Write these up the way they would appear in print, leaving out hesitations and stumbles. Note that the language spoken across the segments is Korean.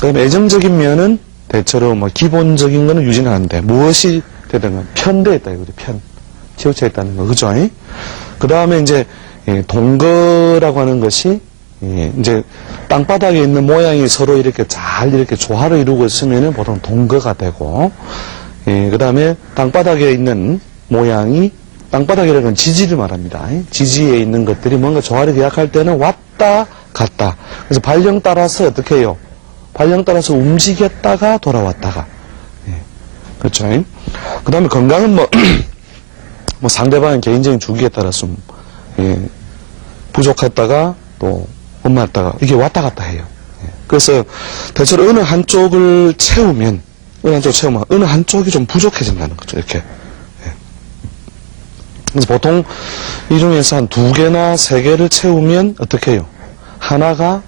그다음에 애정적인 면은 대체로 뭐 기본적인 거는 유지하는데 무엇이 되든 간 편대에 있다 이거죠. 편. 치우쳐 있다는 거. 그죠? 그 다음에 이제 동거라고 하는 것이 이제 땅바닥에 있는 모양이 서로 이렇게 잘 이렇게 조화를 이루고 있으면은 보통 동거가 되고, 그 다음에 땅바닥에 있는 모양이 땅바닥이라는 건 지지를 말합니다. 지지에 있는 것들이 뭔가 조화를 계약할 때는 왔다 갔다. 그래서 발령 따라서 어떻게 해요? 발령 따라서 움직였다가 돌아왔다가. 그렇죠? 그 다음에 건강은 뭐 상대방의 개인적인 주기에 따라서 부족했다가 또 엄마였다가 이게 왔다 갔다 해요. 그래서 대체로 어느 한쪽을 채우면 어느 한쪽이 좀 부족해진다는 거죠. 이렇게. 그래서 보통 이 중에서 한 2개나 3개를 채우면 어떻게 해요? 하나가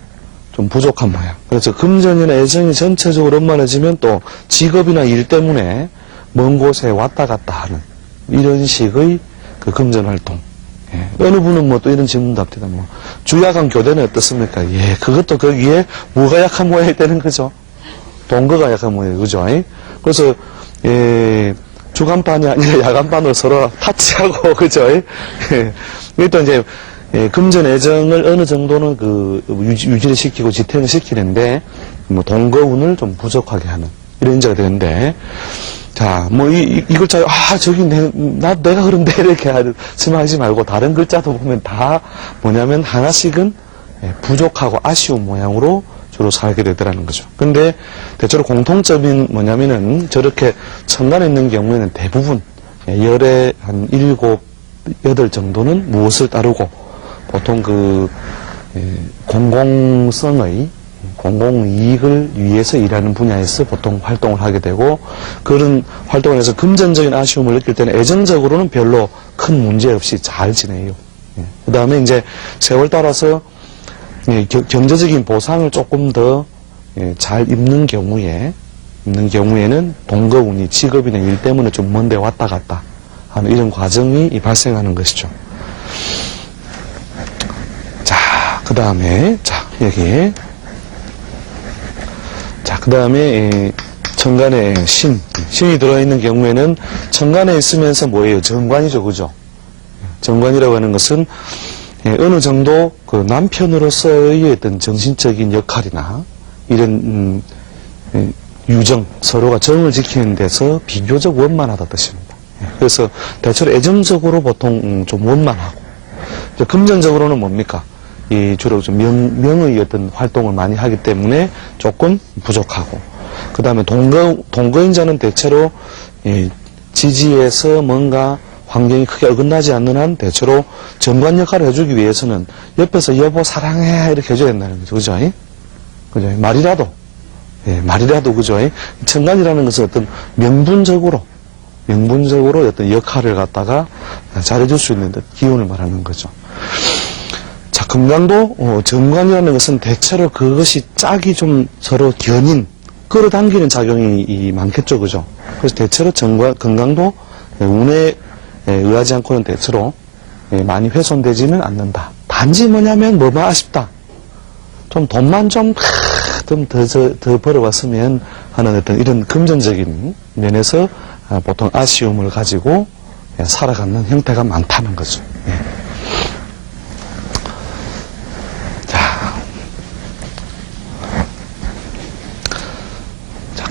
좀 부족한 모양. 그래서 금전이나 애정이 전체적으로 원만해지면 또 직업이나 일 때문에 먼 곳에 왔다 갔다 하는 이런 식의 그 금전 활동. 어느 분은 뭐 또 이런 질문도 합니다. 뭐 주야간 교대는 어떻습니까? 그것도 거기에 뭐가 약한 모양이 되는 거죠. 동거가 약한 모양이에요. 그죠? 그래서 주간반이 아니라 야간반으로 서로 타치하고 그죠? 또 이제 금전 애정을 어느 정도는 유지를 시키고 지탱을 시키는데 뭐 동거운을 좀 부족하게 하는 이런 인자가 되는데. 자, 뭐, 이 글자, 저기, 내가 그런데, 이렇게 생각하지 말고, 다른 글자도 보면 다 뭐냐면, 하나씩은 부족하고 아쉬운 모양으로 주로 살게 되더라는 거죠. 근데, 대체로 공통점인 뭐냐면은, 저렇게 천간에 있는 경우에는 대부분, 열에 한 7, 8 정도는 무엇을 따르고, 보통 공공성의, 공공이익을 위해서 일하는 분야에서 보통 활동을 하게 되고 그런 활동을 해서 금전적인 아쉬움을 느낄 때는 애정적으로는 별로 큰 문제 없이 잘 지내요. 그 다음에 이제 세월 따라서 경제적인 보상을 조금 더 잘 입는 경우에는 동거운이 직업이나 일 때문에 좀 먼데 왔다 갔다 하는 이런 과정이 발생하는 것이죠. 자, 그 다음에 여기 그 다음에 천간에 신이 들어있는 경우에는 천간에 있으면서 뭐예요? 정관이죠. 그죠? 정관이라고 하는 것은 어느 정도 그 남편으로서의 어떤 정신적인 역할이나 이런 유정, 서로가 정을 지키는 데서 비교적 원만하다 뜻입니다. 그래서 대체로 애정적으로 보통 좀 원만하고 금전적으로는 뭡니까? 주로 좀 명의 어떤 활동을 많이 하기 때문에 조금 부족하고, 그 다음에 동거인자는 대체로 지지에서 뭔가 환경이 크게 어긋나지 않는 한 대체로 정관 역할을 해주기 위해서는 옆에서 여보 사랑해 이렇게 해줘야 된다는 거죠. 그죠? 그죠? 말이라도 그죠? 천간이라는 것은 어떤 명분적으로 어떤 역할을 갖다가 잘해줄 수 있는 기운을 말하는 거죠. 자, 건강도, 정관이라는 것은 대체로 그것이 짝이 좀 서로 끌어당기는 작용이 많겠죠. 그죠? 그래서 대체로 건강도 운에 의하지 않고는 대체로 많이 훼손되지는 않는다. 단지 뭐냐면 뭐만 아쉽다. 좀 돈만 좀 더 벌어왔으면 하는 어떤 이런 금전적인 면에서 보통 아쉬움을 가지고 살아가는 형태가 많다는 거죠.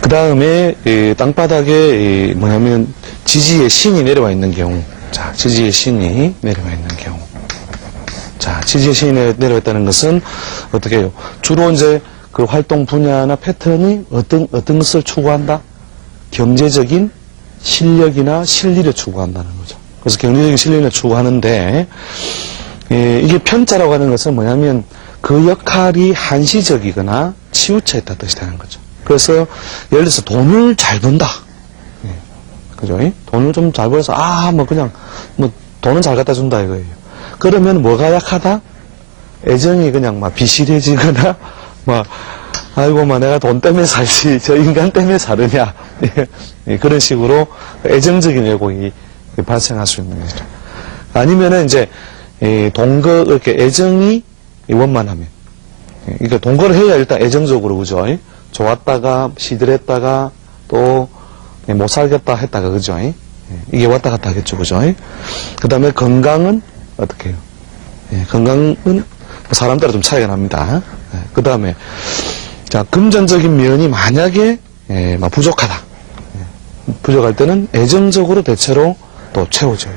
그 다음에 땅바닥에 뭐냐면 지지의 신이 내려와 있는 경우, 자, 지지의 신이 내려와 있는 경우, 자, 지지의 신이 내려와 있다는 것은 어떻게 해요? 주로 이제 그 활동 분야나 패턴이 어떤 것을 추구한다? 경제적인 실력이나 실리를 추구한다는 거죠. 그래서 경제적인 실리를 추구하는데 이게 편자라고 하는 것은 뭐냐면 그 역할이 한시적이거나 치우쳐 있다 뜻이 되는 거죠. 그래서 예를 들어서 돈을 잘 번다. 그죠? 돈을 좀 잘 벌어서 돈은 잘 갖다 준다 이거예요. 그러면 뭐가 약하다? 애정이 그냥 비실해지거나 내가 돈 때문에 살지 저 인간 때문에 사느냐 그런 식으로 애정적인 왜곡이 발생할 수 있는 거죠. 아니면은 이제 이렇게 애정이 원만하면, 그러니까 동거를 해야 일단 애정적으로 그죠? 좋았다가 시들했다가 또 못 살겠다 했다가 그죠? 예, 이게 왔다 갔다 하겠죠, 그죠? 그 다음에 건강은 어떻게 해요? 예, 건강은 사람 따라 좀 차이가 납니다. 예, 그 다음에 자 금전적인 면이 만약에 막 부족하다. 부족할 때는 애정적으로 대체로 또 채워져요.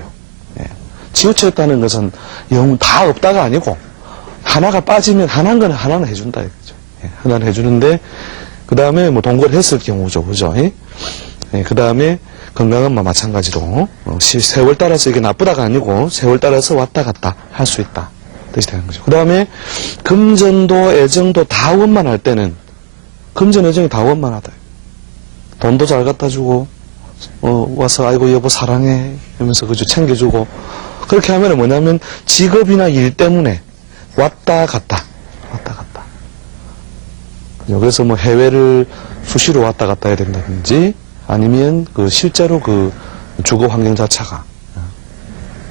예. 치우쳤다는 것은 영 다 없다가 아니고 하나가 빠지면 하나는 하나는 해준다 이거죠. 예. 하나는 해주는데 그 다음에 뭐 동거를 했을 경우죠, 그죠? 예. 그 다음에 건강은 마찬가지로 세월 따라서 이게 나쁘다가 아니고 세월 따라서 왔다 갔다 할 수 있다 뜻이 되는 거죠. 그 다음에 금전도 애정도 다 원만할 때는 금전 애정이 다 원만하다. 돈도 잘 갖다 주고 와서 아이고 여보 사랑해 하면서 그죠 챙겨주고 그렇게 하면 뭐냐면 직업이나 일 때문에 왔다 갔다 그죠? 그래서 뭐 해외를 수시로 왔다 갔다 해야 된다든지 아니면 그 실제로 그 주거 환경 자체가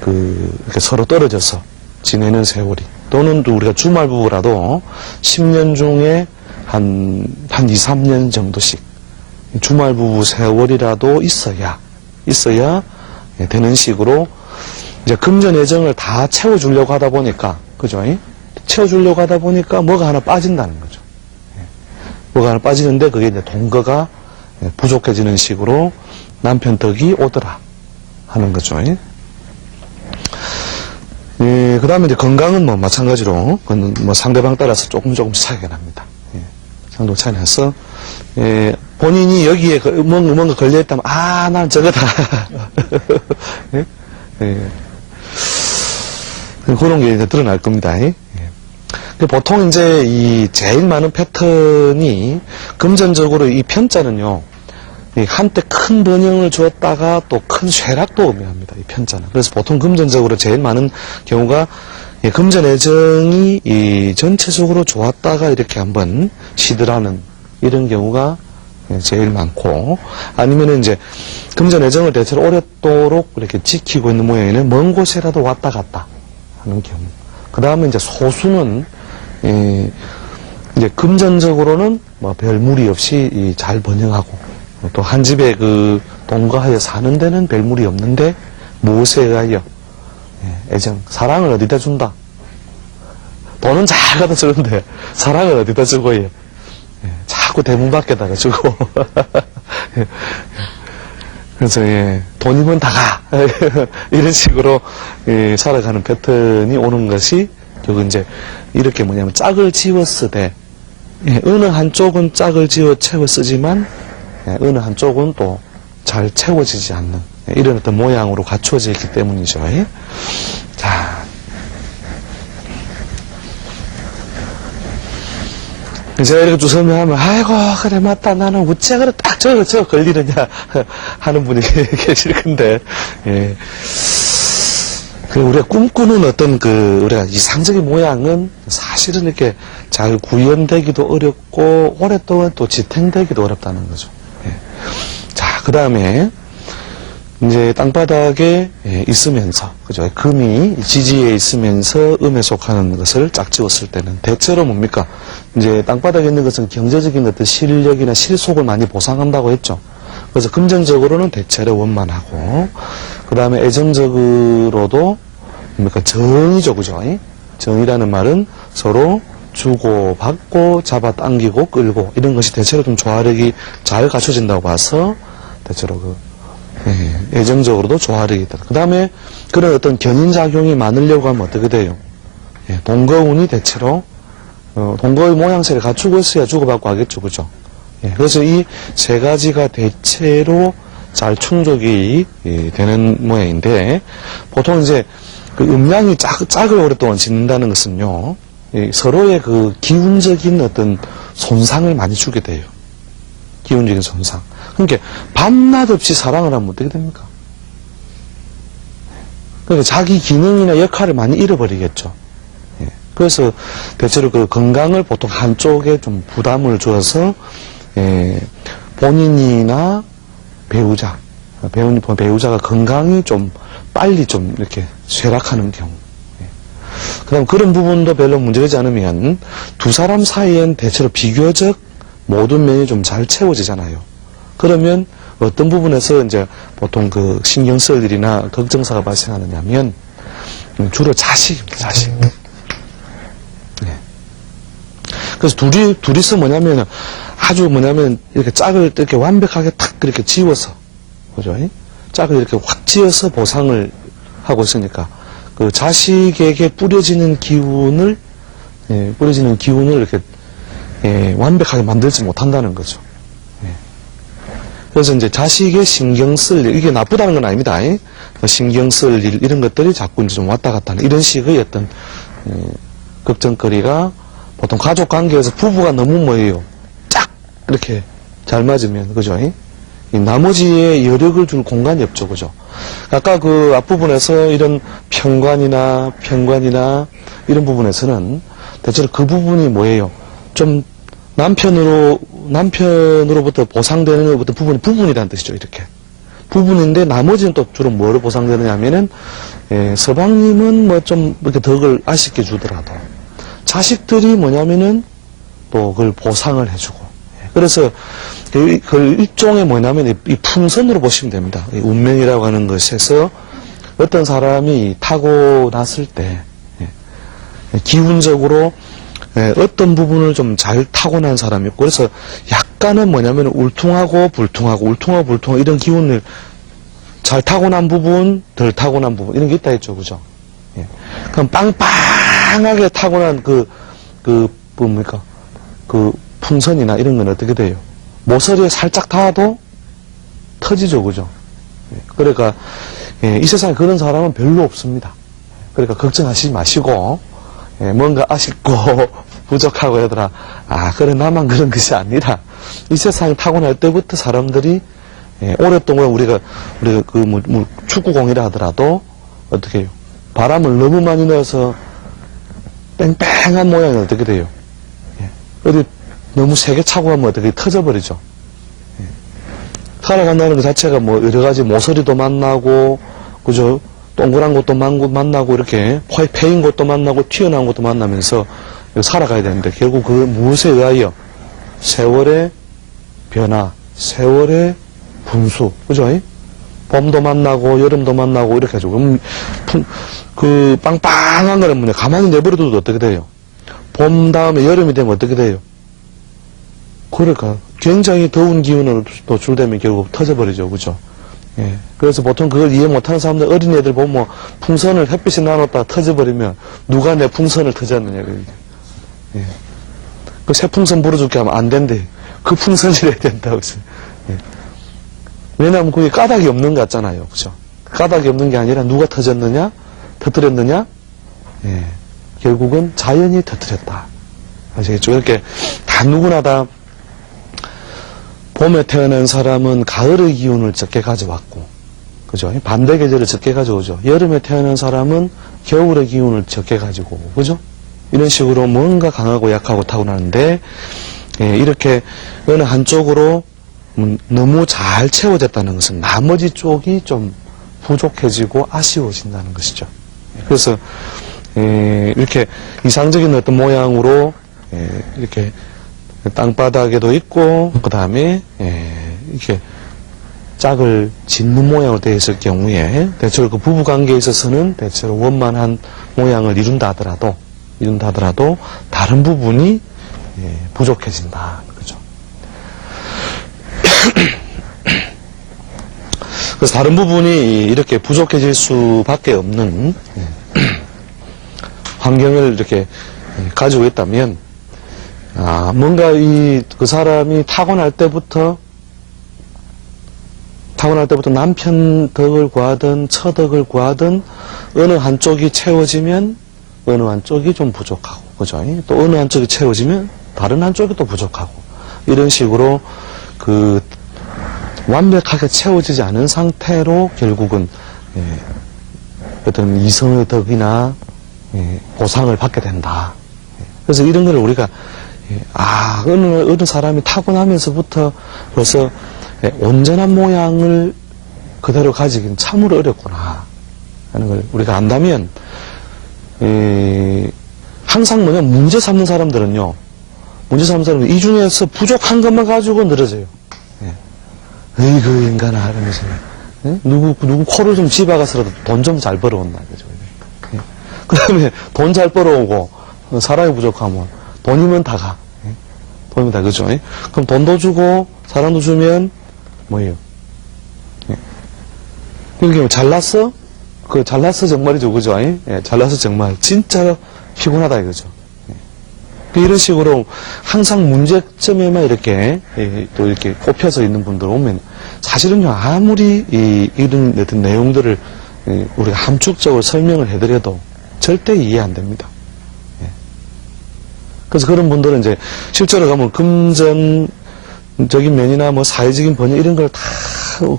이렇게 서로 떨어져서 지내는 세월이 또는 또 우리가 주말 부부라도 10년 중에 한 2, 3년 정도씩 주말 부부 세월이라도 있어야 되는 식으로 이제 금전 애정을 다 채워주려고 하다 보니까 그죠? 채워주려고 하다 보니까 뭐가 하나 빠진다는 거죠. 뭐가 하나 빠지는데 그게 이제 동거가 부족해지는 식으로 남편 덕이 오더라 하는 거죠. 그 다음에 이제 건강은 뭐 마찬가지로 뭐 상대방 따라서 조금씩 차이가 납니다. 상도 차이 나서 본인이 여기에 뭔가 걸려있다면 난 저거다. 그런 게 이제 드러날 겁니다. 보통 이제 이 제일 많은 패턴이 금전적으로 이 편자는요, 한때 큰 번영을 주었다가 또 큰 쇠락도 의미합니다. 이 편자는. 그래서 보통 금전적으로 제일 많은 경우가 금전 애정이 전체적으로 좋았다가 이렇게 한번 시들하는 이런 경우가 제일 많고, 아니면 이제 금전 애정을 대체로 오랫도록 이렇게 지키고 있는 모양이는 먼 곳에라도 왔다 갔다 하는 경우. 그 다음에 이제 소수는 이제 금전적으로는 뭐 별 무리 없이 잘 번영하고 또 한 집에 그 동거하여 사는 데는 별 무리 없는데 무엇에 의하여 애정, 사랑을 어디다 준다. 돈은 잘 갖다 주는데 사랑을 어디다 주고 자꾸 대문 밖에다가 주고 그래서 돈이면 다가 이런 식으로 살아가는 패턴이 오는 것이 결국 이제 이렇게 뭐냐면 짝을 지었으되 어느 한쪽은 짝을 지어 채워 쓰지만 어느 한쪽은 또 잘 채워지지 않는 이런 어떤 모양으로 갖추어져 있기 때문이죠. 자, 제가 이렇게 쭉 설명하면 아이고 그래 맞다 나는 어째 그래 딱 저거 걸리느냐 하는 분이 계실 건데 우리가 꿈꾸는 어떤 우리가 이상적인 모양은 사실은 이렇게 잘 구현되기도 어렵고 오랫동안 또 지탱되기도 어렵다는 거죠. 자, 그 다음에 이제 땅바닥에 있으면서 그죠? 금이 지지에 있으면서 음에 속하는 것을 짝지었을 때는 대체로 뭡니까? 이제 땅바닥에 있는 것은 경제적인 어떤 실력이나 실속을 많이 보상한다고 했죠. 그래서 금전적으로는 대체로 원만하고 그 다음에 애정적으로도 뭡니까? 정이죠, 그죠? 정이라는 말은 서로 주고 받고 잡아당기고 끌고 이런 것이 대체로 좀 조화력이 잘 갖춰진다고 봐서 대체로 애정적으로도 조화력이 있다. 그 다음에 그런 어떤 견인작용이 많으려고 하면 어떻게 돼요? 동거운이 대체로 동거의 모양새를 갖추고 있어야 주고받고 하겠죠, 그죠? 그래서 이 세 가지가 대체로 잘 충족이 되는 모양인데 보통 이제 그 음양이 짝을 오랫동안 짓는다는 것은요, 서로의 그 기운적인 어떤 손상을 많이 주게 돼요. 기운적인 손상. 그러니까 밤낮 없이 사랑을 하면 어떻게 됩니까? 그러니까 자기 기능이나 역할을 많이 잃어버리겠죠. 그래서 대체로 그 건강을 보통 한쪽에 좀 부담을 주어서 본인이나 배우자가 건강이 좀 빨리 좀 이렇게 쇠락하는 경우. 그다음 그런 부분도 별로 문제되지 않으면 두 사람 사이엔 대체로 비교적 모든 면이 좀 잘 채워지잖아요. 그러면 어떤 부분에서 이제 보통 그 신경 쓸 일이나 걱정사가 발생하느냐면 주로 자식입니다. 자식. 네. 그래서 둘이서 뭐냐면 아주 뭐냐면 이렇게 짝을 이렇게 완벽하게 탁 그렇게 지워서 그죠? 짝을 이렇게 확 지어서 보상을 하고 있으니까 그 자식에게 뿌려지는 기운을 이렇게 완벽하게 만들지 못한다는 거죠. 그래서 이제 자식의 신경 쓸 일, 이게 나쁘다는 건 아닙니다. 신경 쓸 일, 이런 것들이 자꾸 이제 좀 왔다 갔다 하는 이런 식의 어떤, 걱정거리가 보통 가족 관계에서 부부가 너무 뭐예요? 쫙! 이렇게 잘 맞으면, 그죠? 이 나머지에 여력을 줄 공간이 없죠. 그죠? 아까 그 앞부분에서 이런 편관이나 이런 부분에서는 대체로 그 부분이 뭐예요? 좀 남편으로부터 보상되는 것부터 부분이라는 뜻이죠, 이렇게. 부분인데, 나머지는 또 주로 뭐로 보상되느냐 하면은, 서방님은 뭐 좀 이렇게 덕을 아쉽게 주더라도, 자식들이 뭐냐면은, 또 그걸 보상을 해주고. 그래서, 그 일종의 뭐냐면, 이 풍선으로 보시면 됩니다. 이 운명이라고 하는 것에서, 어떤 사람이 타고났을 때, 기운적으로, 어떤 부분을 좀 잘 타고난 사람이 있고, 그래서 약간은 뭐냐면 울퉁하고 불퉁하고 이런 기운을 잘 타고난 부분, 덜 타고난 부분, 이런 게 있다 했죠. 그죠? 그럼 빵빵하게 타고난 뭡니까? 그 풍선이나 이런 건 어떻게 돼요? 모서리에 살짝 닿아도 터지죠. 그죠? 그러니까, 이 세상에 그런 사람은 별로 없습니다. 그러니까 걱정하시지 마시고, 뭔가 아쉽고 부족하고 하더라. 그래 나만 그런 것이 아니라 이 세상에 타고날 때부터 사람들이 오랫동안 우리가 축구공이라 하더라도 어떻게 해요? 바람을 너무 많이 넣어서 뺑뺑한 모양이 어떻게 돼요? 어디 너무 세게 차고 가면 어떻게 터져버리죠? 살아간다는 것 자체가 뭐 여러 가지 모서리도 만나고 그죠? 동그란 것도 만나고 이렇게 패인 것도 만나고 튀어나온 것도 만나면서 살아가야 되는데 결국 그 무엇에 의하여 세월의 변화, 세월의 분수, 그죠? 봄도 만나고 여름도 만나고 이렇게 해가지고 그 빵빵한 거는 뭐냐 가만히 내버려둬도 어떻게 돼요? 봄 다음에 여름이 되면 어떻게 돼요? 그러니까 굉장히 더운 기운을 노출되면 결국 터져버리죠, 그죠? 그래서 보통 그걸 이해 못하는 사람들, 어린애들 보면 뭐 풍선을 햇빛이 나눴다가 터져버리면 누가 내 풍선을 터졌느냐. 그 새 풍선 불어줄게 하면 안 된대. 그 풍선이래야 된다고. 왜냐하면 그게 까닭이 없는 것 같잖아요. 그죠? 까닭이 없는 게 아니라 누가 터졌느냐? 터뜨렸느냐? 결국은 자연이 터뜨렸다. 아시겠죠? 이렇게 다 누구나 다 봄에 태어난 사람은 가을의 기운을 적게 가져왔고, 그죠? 반대 계절을 적게 가져오죠. 여름에 태어난 사람은 겨울의 기운을 적게 가지고 오고, 그죠? 이런 식으로 뭔가 강하고 약하고 타고나는데, 이렇게 어느 한쪽으로 너무 잘 채워졌다는 것은 나머지 쪽이 좀 부족해지고 아쉬워진다는 것이죠. 그래서, 이렇게 이상적인 어떤 모양으로, 이렇게 땅바닥에도 있고, 그 다음에, 이렇게 짝을 짓는 모양으로 되어 있을 경우에, 대체로 그 부부 관계에 있어서는 대체로 원만한 모양을 이룬다 하더라도, 다른 부분이 부족해진다. 그죠? 그래서 다른 부분이 이렇게 부족해질 수밖에 없는 환경을 이렇게 가지고 있다면, 뭔가 그 사람이 타고날 때부터 남편 덕을 구하든 처덕을 구하든 어느 한쪽이 채워지면 어느 한쪽이 좀 부족하고, 그죠? 또 어느 한쪽이 채워지면 다른 한쪽이 또 부족하고, 이런 식으로 완벽하게 채워지지 않은 상태로 결국은 어떤 이성의 덕이나 보상을 받게 된다. 그래서 이런 걸 우리가 어느 사람이 타고나면서부터 벌써 온전한 모양을 그대로 가지기는 참으로 어렵구나 하는 걸 우리가 안다면, 항상 문제 삼는 사람들은요, 문제 삼는 사람은 이 중에서 부족한 것만 가지고 늘어져요. 예. 으이그 인간아 이러면서 예? 누구 코를 좀 집어가서라도 돈 좀 잘 벌어온다 그죠. 예. 그 다음에 돈 잘 벌어오고 사람이 부족하면 돈이면 다 가. 예. 돈이면 다 그죠. 예. 그럼 돈도 주고 사랑도 주면 뭐예요? 예. 이렇게 잘났어? 잘났어 정말이죠 그죠. 예. 잘났어 정말 진짜 피곤하다 이거죠. 이런 식으로 항상 문제점에만 이렇게 또 이렇게 꼽혀서 있는 분들 오면 사실은요 아무리 이런 어떤 내용들을 우리가 함축적으로 설명을 해드려도 절대 이해 안 됩니다. 그래서 그런 분들은 이제 실제로 가면 금전적인 면이나 뭐 사회적인 번영 이런 걸 다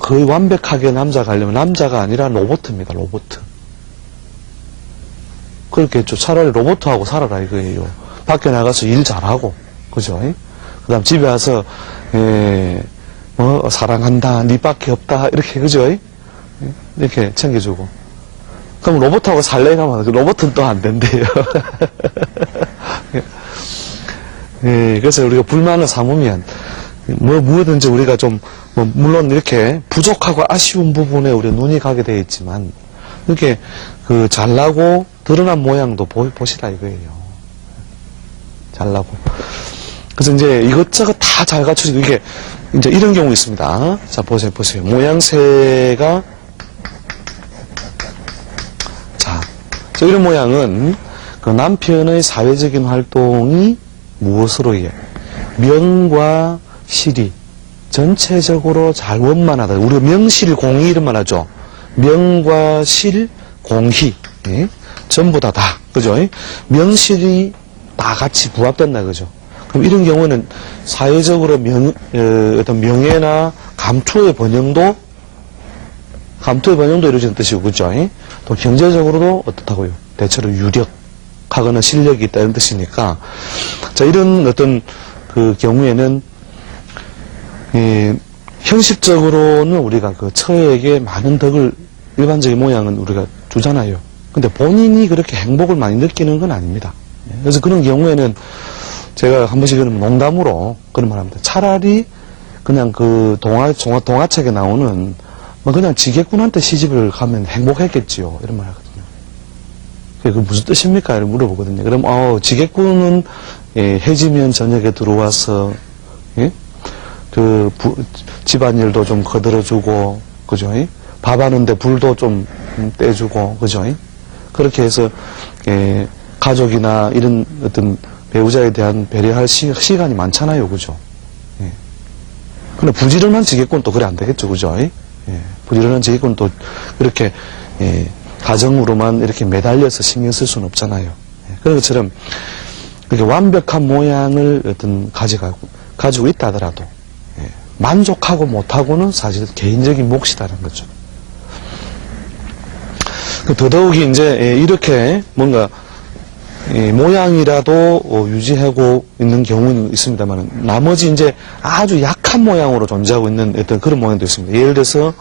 거의 완벽하게 남자가 하려면 남자가 아니라 로봇입니다. 로봇. 그렇겠죠. 차라리 로봇하고 살아라 이거예요. 밖에 나가서 일 잘하고, 그죠? 그 다음 집에 와서, 사랑한다, 니밖에 없다, 이렇게, 그죠? 이렇게 챙겨주고. 그럼 로봇하고 살래? 하면 로봇은 또 안 된대요. 그래서 우리가 불만을 삼으면, 무엇든지 우리가 좀, 물론 이렇게 부족하고 아쉬운 부분에 우리가 눈이 가게 되어 있지만, 이렇게, 잘나고 드러난 모양도 보시라 이거예요. 잘나고. 그래서 이제 이것저것 다 잘 갖춰지고, 이게, 이제 이런 경우 있습니다. 자, 보세요. 모양새가, 자, 이런 모양은 그 남편의 사회적인 활동이 무엇으로 해? 명과 실이 전체적으로 잘 원만하다. 우리가 명실공히 이런 말 하죠. 명과 실, 공희. 예? 전부 다. 그죠? 명실이 다 같이 부합된다 그죠. 그럼 이런 경우는 사회적으로 어떤 명예나 감투의 번영도 이루어지는 뜻이고 그죠. 또 경제적으로도 어떻다고요. 대체로 유력하거나 실력이 있다는 뜻이니까 자 이런 어떤 그 경우에는 형식적으로는 우리가 그 처에게 많은 덕을 일반적인 모양은 우리가 주잖아요. 근데 본인이 그렇게 행복을 많이 느끼는 건 아닙니다. 그래서 그런 경우에는 제가 한 번씩 농담으로 그런 말 합니다. 차라리 그냥 그 동화책에 나오는 그냥 지게꾼한테 시집을 가면 행복했겠지요. 이런 말 하거든요. 그게 무슨 뜻입니까? 이렇게 물어보거든요. 그럼, 지게꾼은, 해지면 저녁에 들어와서, 예? 집안일도 좀 거들어주고, 그죠? 밥 하는데 불도 좀 떼주고, 그죠? 그렇게 해서, 가족이나 이런 어떤 배우자에 대한 배려할 시간이 많잖아요. 그죠? 예. 근데 부지런한 지게꾼 또 그래 안 되겠죠. 그죠? 예. 부지런한 지게꾼 또 그렇게, 가정으로만 이렇게 매달려서 신경 쓸 수는 없잖아요. 예. 그런 것처럼 그렇게 완벽한 모양을 어떤 가지고 있다 하더라도, 만족하고 못하고는 사실 개인적인 몫이다는 거죠. 더더욱이 이제 이렇게 뭔가 모양이라도 유지하고 있는 경우는 있습니다만 나머지 이제 아주 약한 모양으로 존재하고 있는 어떤 그런 모양도 있습니다. 예를 들어서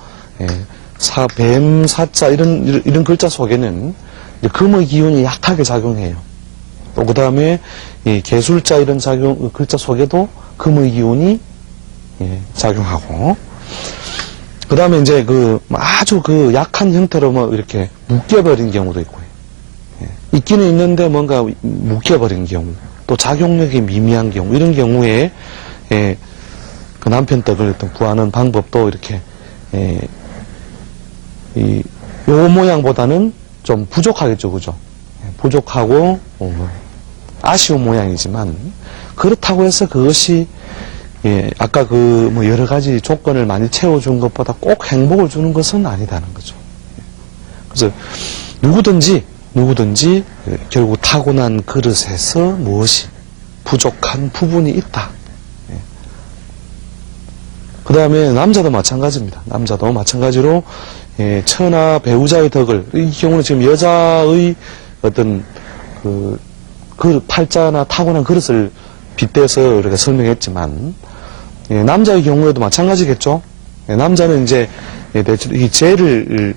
뱀, 사자 이런 글자 속에는 이제 금의 기운이 약하게 작용해요. 또 그 다음에 개술자 이런 글자 속에도 금의 기운이 작용하고 그 다음에 이제 아주 약한 형태로 이렇게 묶여버린 경우도 있고요. 있기는 있는데 뭔가 묶여버린 경우, 또 작용력이 미미한 경우, 이런 경우에, 그 남편 덕을 구하는 방법도 이렇게, 요 모양보다는 좀 부족하겠죠, 그죠? 부족하고, 아쉬운 모양이지만, 그렇다고 해서 그것이, 아까 여러 가지 조건을 많이 채워준 것보다 꼭 행복을 주는 것은 아니다는 거죠. 그래서 누구든지 결국 타고난 그릇에서 무엇이 부족한 부분이 있다. 그 다음에 남자도 마찬가지입니다. 남자도 마찬가지로 처나 배우자의 덕을 이 경우는 지금 여자의 어떤 팔자나 타고난 그릇을 빗대서 우리가 설명했지만 남자의 경우에도 마찬가지겠죠. 남자는 이제 이 재를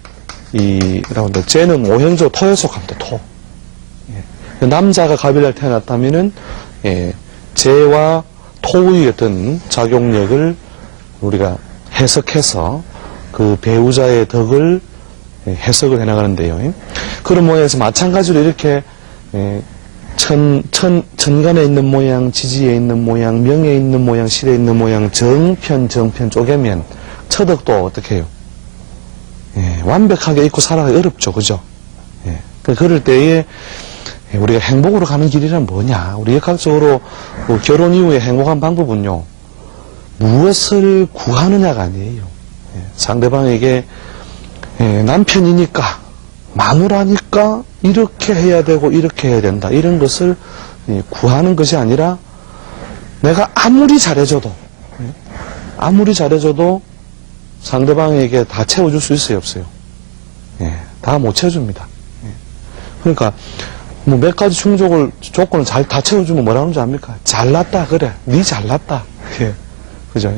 재는 오행조 토에 속합니다. 토. 남자가 갑일날 태어났다면은 재와 토의 어떤 작용력을 우리가 해석해서 그 배우자의 덕을 해석을 해나가는데요. 그런 모양에서 마찬가지로 이렇게 천간에 있는 모양, 지지에 있는 모양, 명에 있는 모양, 실에 있는 모양, 정편 쪼개면 처덕도 어떻게 해요? 완벽하게 잊고 살아가기 어렵죠. 그죠? 그럴 때에 우리가 행복으로 가는 길이란 뭐냐? 우리 역학적으로 결혼 이후에 행복한 방법은요, 무엇을 구하느냐가 아니에요. 상대방에게 남편이니까, 마누라니까 이렇게 해야 되고 이렇게 해야 된다. 이런 것을 구하는 것이 아니라 내가 아무리 잘해줘도 상대방에게 다 채워줄 수 있어요, 없어요? 다 못 채워줍니다. 그러니까 뭐 몇 가지 조건을 다 채워주면 뭐라는 줄 압니까? 잘났다, 그래. 니 잘났다. 그죠?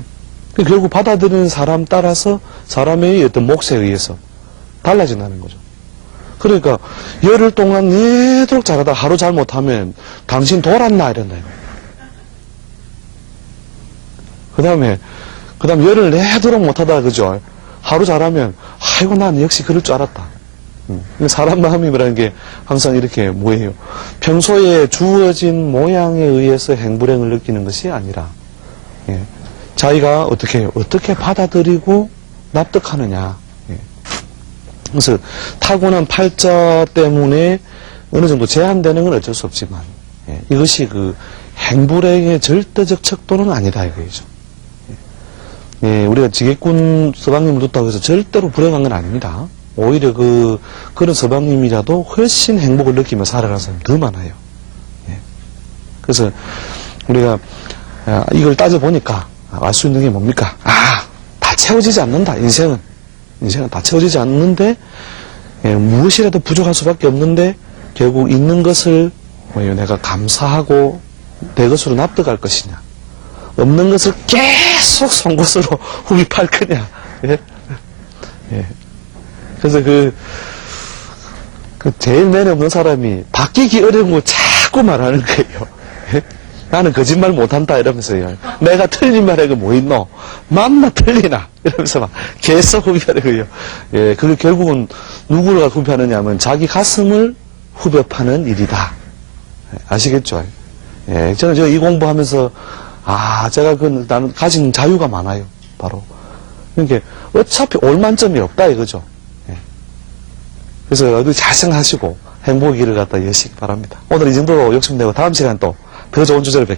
결국 받아들이는 사람 따라서 사람의 어떤 몫에 의해서 달라진다는 거죠. 그러니까 열흘 동안 내도록 잘하다 하루 잘못하면 당신 돌았나 이런다. 그 다음에 열흘 내도록 못하다 그죠? 하루 잘하면 아이고 난 역시 그럴 줄 알았다. 사람 마음이라는 게 항상 이렇게 뭐예요? 평소에 주어진 모양에 의해서 행불행을 느끼는 것이 아니라 자기가 어떻게 해요? 어떻게 받아들이고 납득하느냐. 그래서 타고난 팔자 때문에 어느 정도 제한되는 건 어쩔 수 없지만 이것이 그 행불행의 절대적 척도는 아니다 이거죠. 우리가 지게꾼 서방님을 뒀다고 해서 절대로 불행한 건 아닙니다. 오히려 그런 서방님이라도 훨씬 행복을 느끼며 살아가는 사람이 더 많아요. 그래서 우리가 이걸 따져보니까 알 수 있는 게 뭡니까? 다 채워지지 않는다. 인생은 다 채워지지 않는데 무엇이라도 부족할 수밖에 없는데 결국 있는 것을 내가 감사하고 내 것으로 납득할 것이냐, 없는 것을 계속 송곳으로 흡입할 거냐. 그래서 제일 매너 없는 사람이 바뀌기 어려운 거 자꾸 말하는 거예요. 나는 거짓말 못한다 이러면서요. 내가 틀린 말에 뭐 있노? 맘나 틀리나? 이러면서 막 계속 흡입하는 거예요. 그게 결국은 누구를 흡입하느냐 하면 자기 가슴을 흡입하는 일이다. 아시겠죠? 저는 이 공부하면서 제가 나는 가진 자유가 많아요. 바로. 그러니까 어차피 올 만점이 없다 이거죠. 그래서 잘 생각하시고 행복의 길을 갖다 여시기 바랍니다. 오늘 이 정도로 욕심내고 다음 시간 또 더 좋은 주제를 뵙겠습니다.